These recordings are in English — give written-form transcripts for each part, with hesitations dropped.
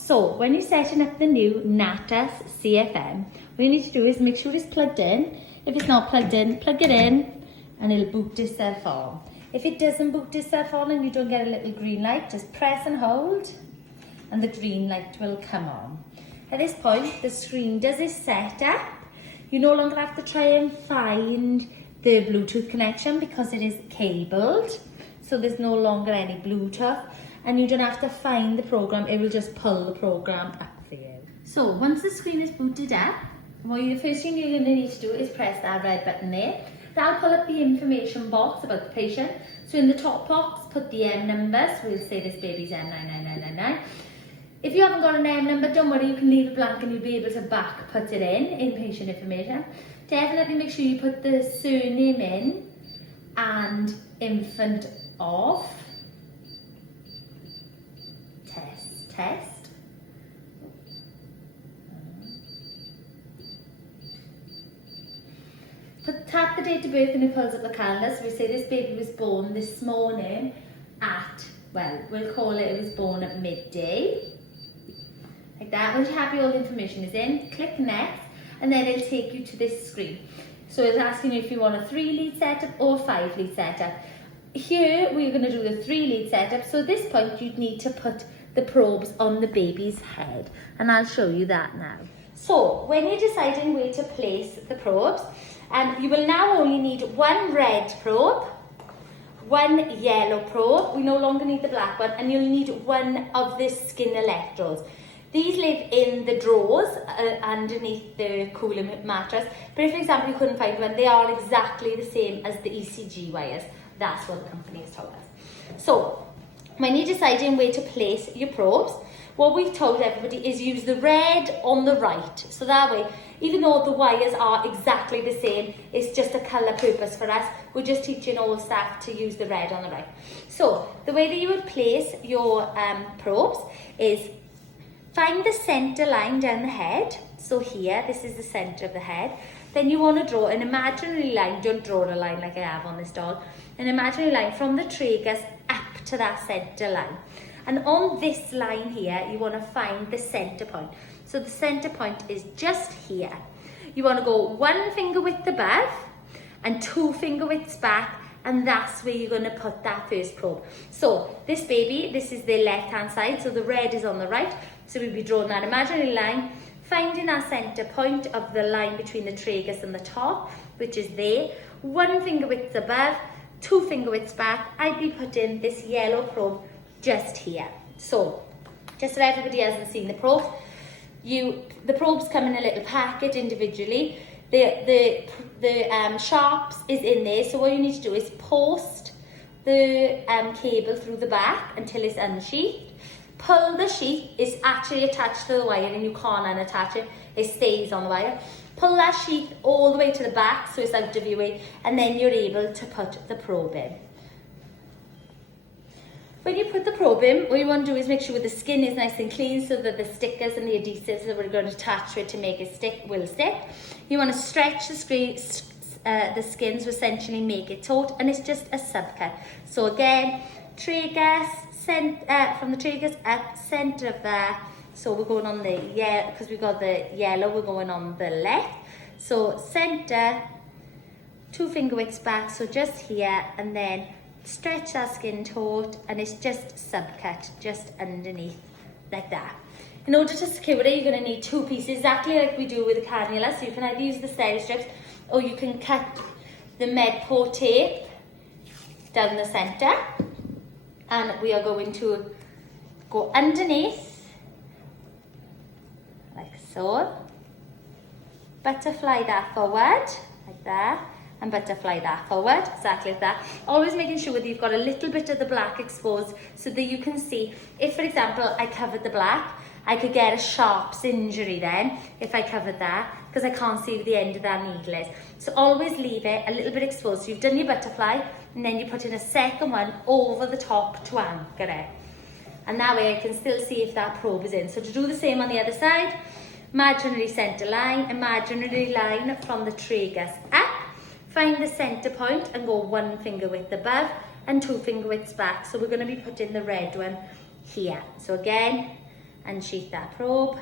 So when you're setting up the new Natus CFM, what you need to do is make sure it's plugged in. If it's not plugged in, plug it in and it'll boot itself on. If it doesn't boot itself on and you don't get a little green light, just press and hold and the green light will come on. At this point, the screen does its setup. You no longer have to try and find the Bluetooth connection because it is cabled. So there's no longer any Bluetooth and you don't have to find the program, it will just pull the program up for you. So once the screen is booted up, the first thing you're going to need to do is press that red button there. That'll pull up the information box about the patient. So in the top box, put the M numbers. We'll say this baby's M99999. If you haven't got an M number, don't worry, you can leave it blank and you'll be able to back put it in patient information. Definitely make sure you put the surname in and infant of test. Tap the date of birth and it pulls up the calendar. So we say this baby was born this morning at, well, we'll call it was born at midday. Like that. Once you're happy all the information is in, click next and then it'll take you to this screen. So it's asking you if you want a 3-lead setup or 5-lead setup. Here we're going to do the 3-lead setup. So at this point you'd need to put the probes on the baby's head and I'll show you that now. So when you're deciding where to place the probes, you will now only need one red probe, one yellow probe, we no longer need the black one, and you'll need one of the skin electrodes. These live in the drawers underneath the cooling mattress, but if for example you couldn't find one, they are exactly the same as the ECG wires. That's what the company has told us. So when you're deciding where to place your probes, what we've told everybody is use the red on the right. So that way, even though the wires are exactly the same, it's just a colour purpose for us. We're just teaching all the staff to use the red on the right. So the way that you would place your probes is find the centre line down the head. So here, this is the centre of the head. Then you want to draw an imaginary line. Don't draw a line like I have on this doll. An imaginary line from the tragus up to that centre line. And on this line here, you want to find the centre point. So the centre point is just here. You want to go 1 finger width above and 2 finger widths back, and that's where you're going to put that first probe. So this baby, this is the left-hand side, so the red is on the right. So we'll be drawing that imaginary line, finding our centre point of the line between the tragus and the top, which is there. 1 finger width above, 2 finger widths back. I'd be putting this yellow probe just here. So, just so everybody hasn't seen the probe, the probes come in a little packet individually. The sharps is in there. So what you need to do is post the cable through the back until it's unsheathed. Pull the sheath, it's actually attached to the wire and you can't unattach it. It stays on the wire. Pull that sheath all the way to the back so it's out of your way, and then you're able to put the probe in. When you put the probe in, what you want to do is make sure the skin is nice and clean so that the stickers and the adhesives that we're going to attach to it to make it stick will stick. You want to stretch the skin to essentially make it taut, and it's just a subcut. So again, tragus, from the tragus up, centre of that. So we're going on the yellow, because we've got the yellow, we're going on the left. So centre, 2 finger widths back, so just here, and then stretch that skin taut, and it's just subcut just underneath like that. In order to secure it, you're going to need 2 pieces, exactly like we do with the cannula. So you can either use the steri strips or you can cut the Medport tape down the centre, and we are going to go underneath like so, butterfly that forward like that, and butterfly that forward, exactly like that. Always making sure that you've got a little bit of the black exposed so that you can see. If, for example, I covered the black, I could get a sharps injury then if I covered that, because I can't see where the end of that needle is. So always leave it a little bit exposed. So you've done your butterfly, and then you put in a second one over the top to anchor it. And that way I can still see if that probe is in. So to do the same on the other side, imaginary centre line, imaginary line from the tragus up, find the centre point and go 1 finger width above and 2 finger widths back. So we're going to be putting the red one here. So again, unsheath that probe,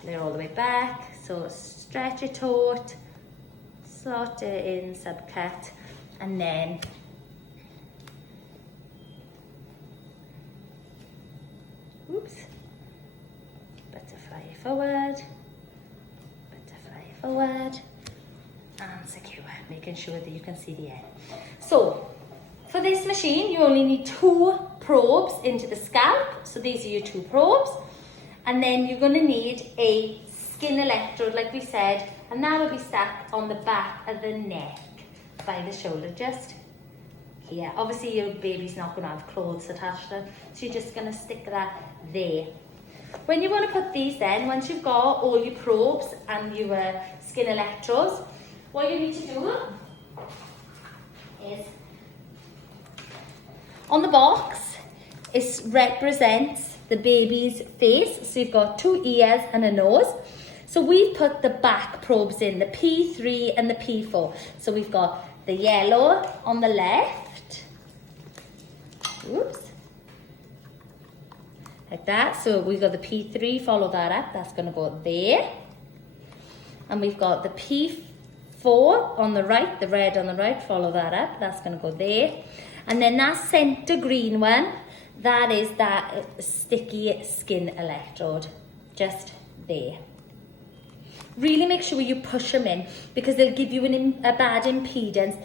pull it all the way back, so stretch it taut, slot it in subcut, and then butterfly forward, and secure, making sure that you can see the end. So for this machine, you only need 2 probes into the scalp. So these are your 2 probes. And then you're going to need a skin electrode, like we said, and that will be stuck on the back of the neck by the shoulder, just here. Obviously your baby's not going to have clothes attached to them, so you're just going to stick that there. When you want to put these then, once you've got all your probes and your skin electrodes, what you need to do is, on the box, it represents the baby's face. So you've got 2 ears and a nose. So we put the back probes in, the P3 and the P4. So we've got the yellow on the left. Oops. Like that. So we've got the P3, follow that up. That's going to go there. And we've got the P4 on the right, the red on the right, follow that up. That's going to go there. And then that centre green one, that is that sticky skin electrode, just there. Really make sure you push them in, because they'll give you a bad impedance,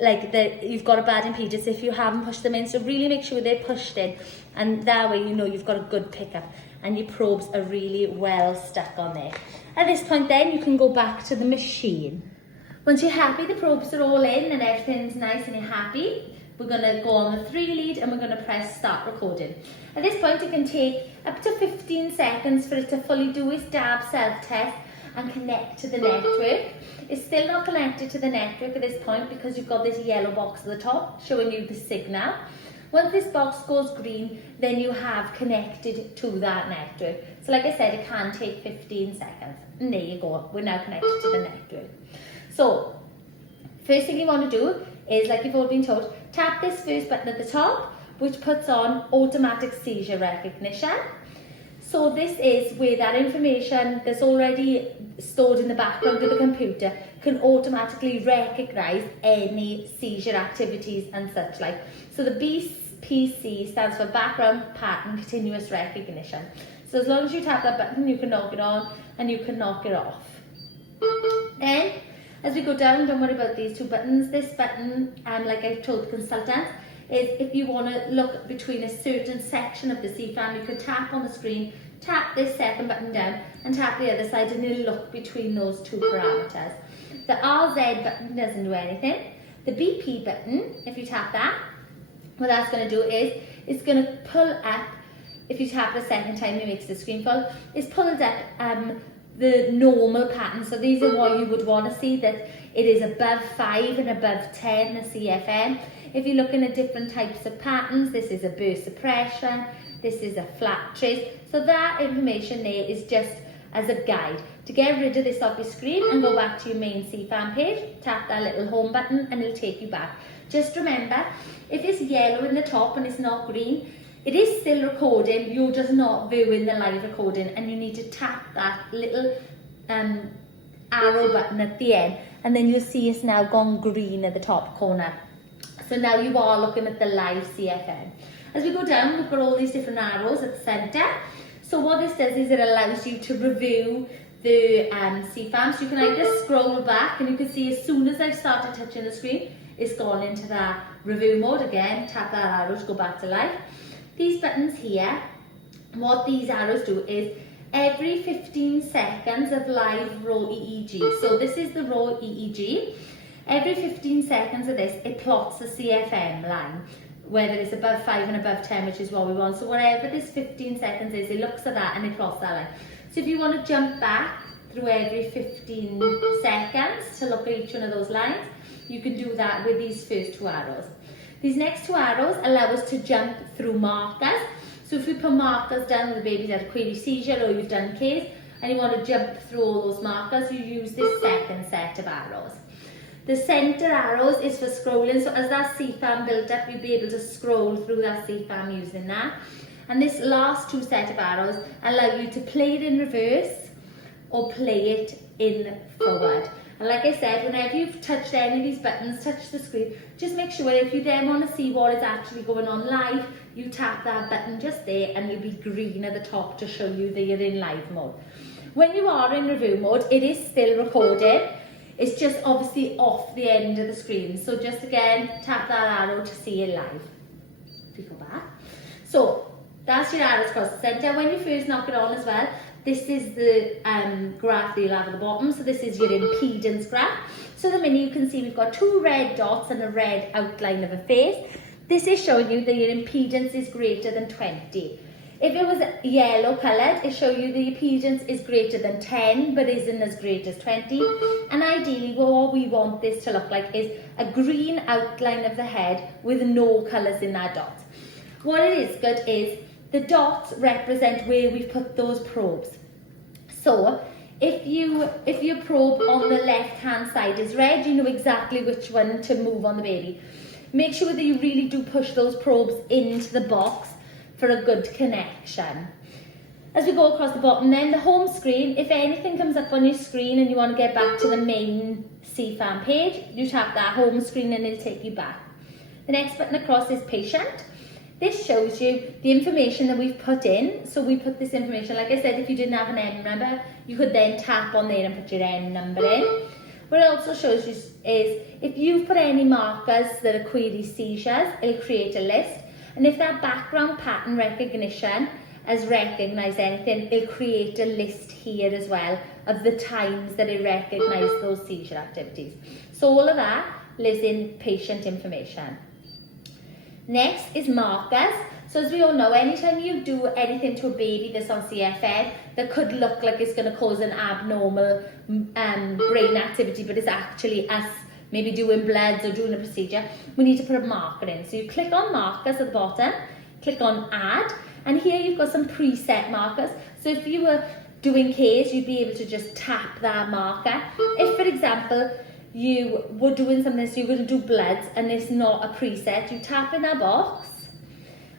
like you've got a bad impedance if you haven't pushed them in. So really make sure they're pushed in, and that way you know you've got a good pickup and your probes are really well stuck on there. At this point then, you can go back to the machine. Once you're happy, the probes are all in and everything's nice and you're happy, we're going to go on the 3 lead and we're going to press start recording. At this point, it can take up to 15 seconds for it to fully do its DAB self-test and connect to the network. It's still not connected to the network at this point because you've got this yellow box at the top showing you the signal. Once this box goes green, then you have connected to that network. So like I said, it can take 15 seconds. And there you go, we're now connected to the network. So, first thing you want to do is, like you've all been told, tap this first button at the top, which puts on automatic seizure recognition. So this is where that information that's already stored in the background of the computer can automatically recognise any seizure activities and such like. So the BPC stands for Background Pattern Continuous Recognition. So as long as you tap that button, you can knock it on and you can knock it off. Then, as we go down, don't worry about these 2 buttons. This button, like I told the consultant, is if you want to look between a certain section of the CFM, you can tap on the screen, tap this second button down and tap the other side and it'll look between those 2 parameters. The RZ button doesn't do anything. The BP button, if you tap that, what that's going to do is, it's going to pull up, if you tap the second time it makes the screen full, it's pulled up the normal pattern. So these are what you would want to see, that it is above 5 and above 10, the CFM. If you're looking at different types of patterns, this is a burst suppression, this is a flat trace. So that information there is just as a guide. To get rid of this off your screen and go back to your main CFM page, tap that little home button and it'll take you back. Just remember, if it's yellow in the top and it's not green, it is still recording, you're just not viewing the live recording, and you need to tap that little arrow button at the end, and then you'll see it's now gone green at the top corner. So now you are looking at the live CFM. As we go down, we've got all these different arrows at the centre. So what this does is it allows you to review the CFM. So you can either scroll back, and you can see as soon as I've started touching the screen, it's gone into that review mode again. Tap that arrow to go back to live. These buttons here, what these arrows do is every 15 seconds of live raw EEG. So this is the raw EEG. Every 15 seconds of this, it plots the CFM line, whether it's above 5 and above 10, which is what we want. So whatever this 15 seconds is, it looks at that and it plots that line. So if you want to jump back through every 15 seconds to look at each one of those lines, you can do that with these first 2 arrows. These next 2 arrows allow us to jump through markers. So if we put markers down, the baby's had a query seizure or you've done case and you want to jump through all those markers, you use this second set of arrows. The centre arrows is for scrolling, so as that CFM built up, you'll be able to scroll through that CFM using that. And this last 2 set of arrows allow you to play it in reverse or play it in forward. And like I said, whenever you've touched any of these buttons, touch the screen, just make sure if you then want to see what is actually going on live, you tap that button just there and you'll be green at the top to show you that you're in live mode. When you are in review mode, it is still recorded. It's just obviously off the end of the screen. So just again, tap that arrow to see it live. If you go back. So that's your arrows across the centre. When you first knock it on as well, this is the graph that you'll have at the bottom. So this is your impedance graph. So the minute you can see we've got 2 red dots and a red outline of a face. This is showing you that your impedance is greater than 20. If it was yellow coloured, it shows you the impedance is greater than 10 but isn't as great as 20. And ideally what we want this to look like is a green outline of the head with no colours in that dot. What it is good is the dots represent where we've put those probes. So if your probe on the left hand side is red, you know exactly which one to move on the baby. Make sure that you really do push those probes into the box for a good connection. As we go across the bottom then, the home screen, if anything comes up on your screen and you want to get back to the main CFM page, you tap that home screen and it'll take you back. The next button across is patient. This shows you the information that we've put in. So we put this information, like I said, if you didn't have an M number, you could then tap on there and put your M number in. What it also shows you is if you've put any markers that are query seizures, it'll create a list. And if that background pattern recognition has recognised anything, it'll create a list here as well of the times that it recognised those seizure activities. So all of that lives in patient information. Next is markers. So as we all know, anytime you do anything to a baby that's on CFM that could look like it's going to cause an abnormal brain activity, but it's actually us maybe doing bloods or doing a procedure, we need to put a marker in. So you click on markers at the bottom, click on add, and here you've got some preset markers. So if you were doing Ks, you'd be able to just tap that marker. If, for example, you were doing something, so you're going to do bloods and it's not a preset, you tap in that box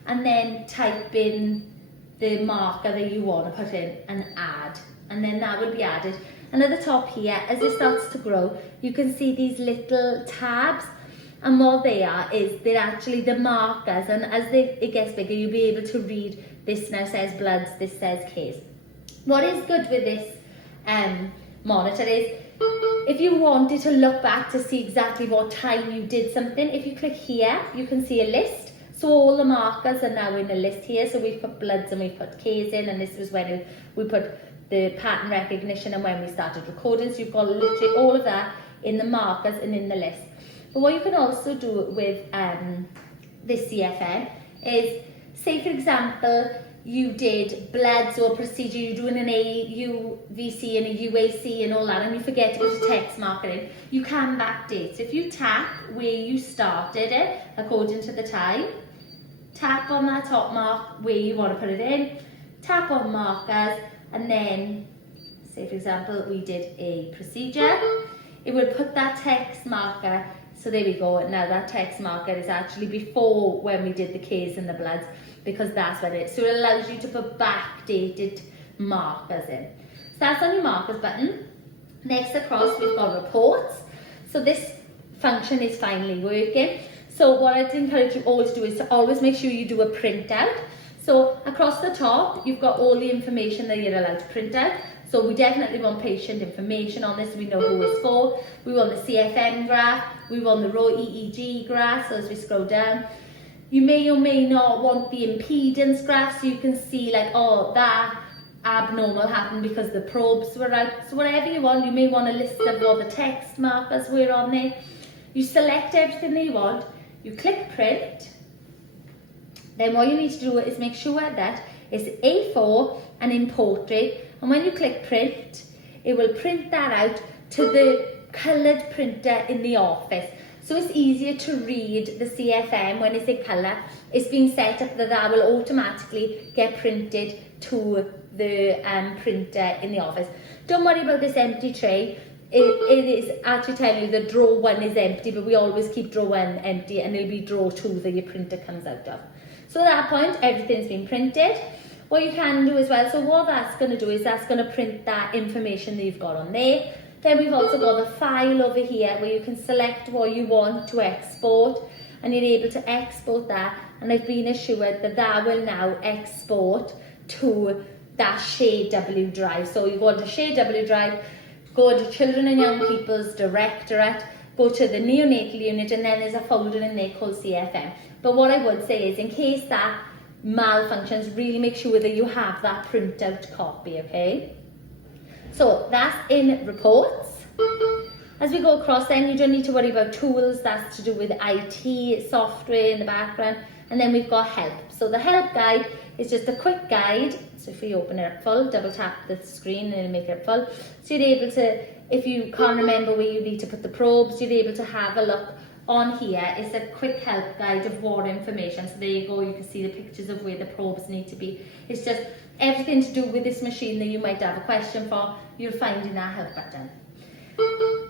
and then type in the marker that you want to put in and add, and then that will be added. And at the top here, as it starts to grow, you can see these little tabs, and what they are is they're actually the markers, and as it gets bigger you'll be able to read this now says bloods, this says Ks. What is good with this monitor is if you wanted to look back to see exactly what time you did something, if you click here you can see a list. So all the markers are now in a list here. So we've put bloods and we've put Ks in, and this was when we put the pattern recognition and when we started recording. So you've got literally all of that in the markers and in the list. But what you can also do with this CFM is, say for example, you did bloods or procedure, you're doing an UVC and a UAC and all that, and you forget to put a text marker in, you can backdate. So if you tap where you started it according to the time, tap on that top mark where you want to put it in, tap on markers, and then, say for example, we did a procedure, it would put that text marker. So there we go, now that text marker is actually before when we did the Ks and the bloods, because that's what it is. So it allows you to put backdated markers in. So that's on your markers button. Next across we've got reports. So this function is finally working. So what I'd encourage you always to do is to always make sure you do a printout. So across the top you've got all the information that you're allowed to print out. So we definitely want patient information on this, so we know who it's for. We want the CFM graph, we want the raw EEG graph, so as we scroll down. You may or may not want the impedance graph, so you can see like, oh, that abnormal happened because the probes were out. So whatever you want, you may want a list of all the text markers were on there. You select everything that you want, you click print. Then what you need to do is make sure that it's A4 and in portrait. And when you click print, it will print that out to the coloured printer in the office. So it's easier to read the CFM when it's in colour. It's being set up that that will automatically get printed to the printer in the office. Don't worry about this empty tray. It is actually telling you that drawer 1 is empty, but we always keep drawer 1 empty and it'll be drawer 2 that your printer comes out of. So at that point, everything's been printed. What you can do as well, so what that's going to do is that's going to print that information that you've got on there. Then we've also got the file over here where you can select what you want to export, and you're able to export that, and I've been assured that that will now export to that shared W drive. So you go into shared W drive, go into Children and Young People's Directorate, go to the neonatal unit, and then there's a folder in there called CFM. But what I would say is, in case that malfunctions, really make sure that you have that printout copy, okay? So that's in reports. As we go across then, you don't need to worry about tools, that's to do with IT, software in the background, and then we've got help. So the help guide is just a quick guide. So if we open it up full, double tap the screen and it'll make it full. So you're able to, if you can't remember where you need to put the probes, you're able to have a look on here. It's a quick help guide of what information. So there you go, you can see the pictures of where the probes need to be. It's just everything to do with this machine that you might have a question for, you'll find in that help button.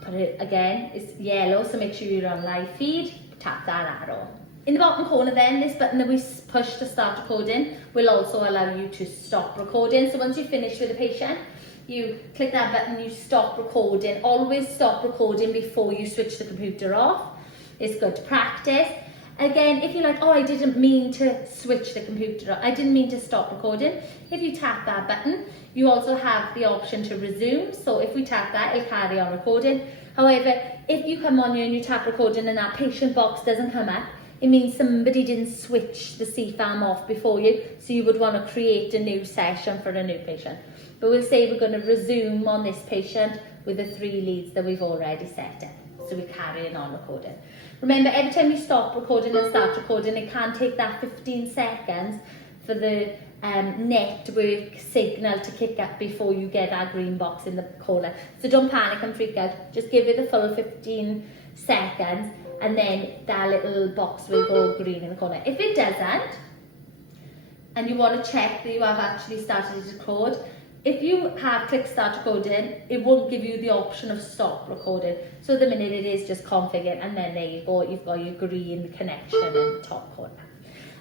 Put it again, it's yellow, so make sure you're on live feed, tap that arrow. In the bottom corner then, this button that we push to start recording will also allow you to stop recording. So once you finish with the patient, you click that button, you stop recording. Always stop recording before you switch the computer off. It's good to practice. Again, if you're like, oh, I didn't mean to switch the computer off, I didn't mean to stop recording, if you tap that button, you also have the option to resume. So if we tap that, it'll carry on recording. However, if you come on here and you tap recording and that patient box doesn't come up, it means somebody didn't switch the CFM off before you, so you would want to create a new session for a new patient. But we'll say we're going to resume on this patient with the 3 leads that we've already set up. So we're carrying on recording. Remember, every time you stop recording and start recording, it can take that 15 seconds for the network signal to kick up before you get that green box in the corner. So don't panic and freak out. Just give it the full 15 seconds and then that little box will go green in the corner. If it doesn't, and you want to check that you have actually started to record, if you have clicked start recording, it won't give you the option of stop recording. So at the minute it is just configured, and then there you go, you've got your green connection in the top corner.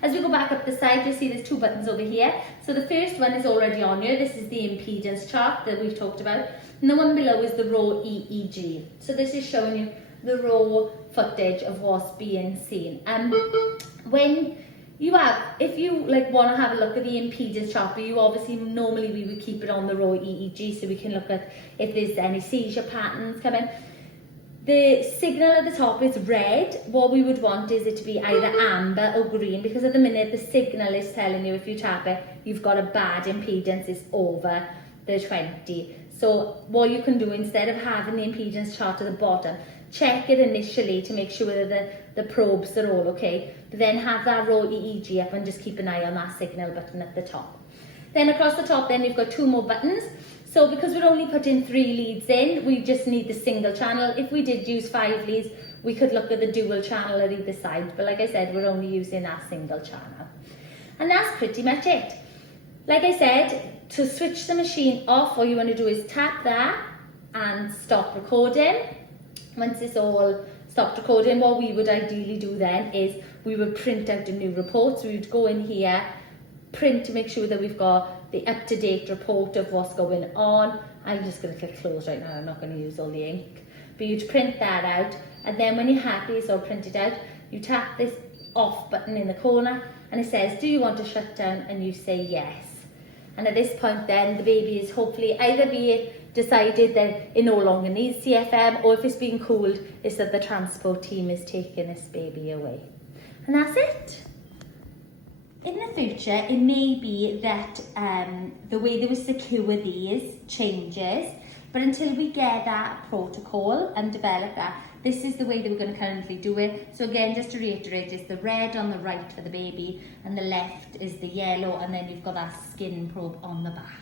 As we go back up the side, you'll see there's 2 buttons over here. So the first one is already on here. This is the impedance chart that we've talked about. And the one below is the raw EEG. So this is showing you the raw footage of what's being seen. When you have, if you want to have a look at the impedance chart, but you obviously normally we would keep it on the raw EEG so we can look at if there's any seizure patterns coming. The signal at the top is red. What we would want is it to be either amber or green, because at the minute the signal is telling you if you tap it, you've got a bad impedance, it's over the 20. So what you can do, instead of having the impedance chart at the bottom, check it initially to make sure that the probes are all okay, but then have that raw EEG up and just keep an eye on that signal button at the top. Then across the top then you've got 2 more buttons. So because we're only putting 3 leads in, we just need the single channel. If we did use 5 leads, we could look at the dual channel at either side. But like I said, we're only using that single channel. And that's pretty much it. Like I said, to switch the machine off, all you want to do is tap that and stop recording. Once it's all stopped recording, what we would ideally do then is we would print out a new report. So we would go in here, print to make sure that we've got the up-to-date report of what's going on. I'm just going to click close right now, I'm not going to use all the ink. But you'd print that out, and then when you're happy it's all printed out, you tap this off button in the corner and it says, do you want to shut down? And you say yes. And at this point then the baby is hopefully either be decided that it no longer needs CFM, or if it's being cooled, it's that the transport team is taking this baby away. And that's it. In the future, it may be that the way that we secure these changes, but until we get that protocol and develop that, this is the way that we're going to currently do it. So again, just to reiterate, it's the red on the right for the baby, and the left is the yellow, and then you've got that skin probe on the back.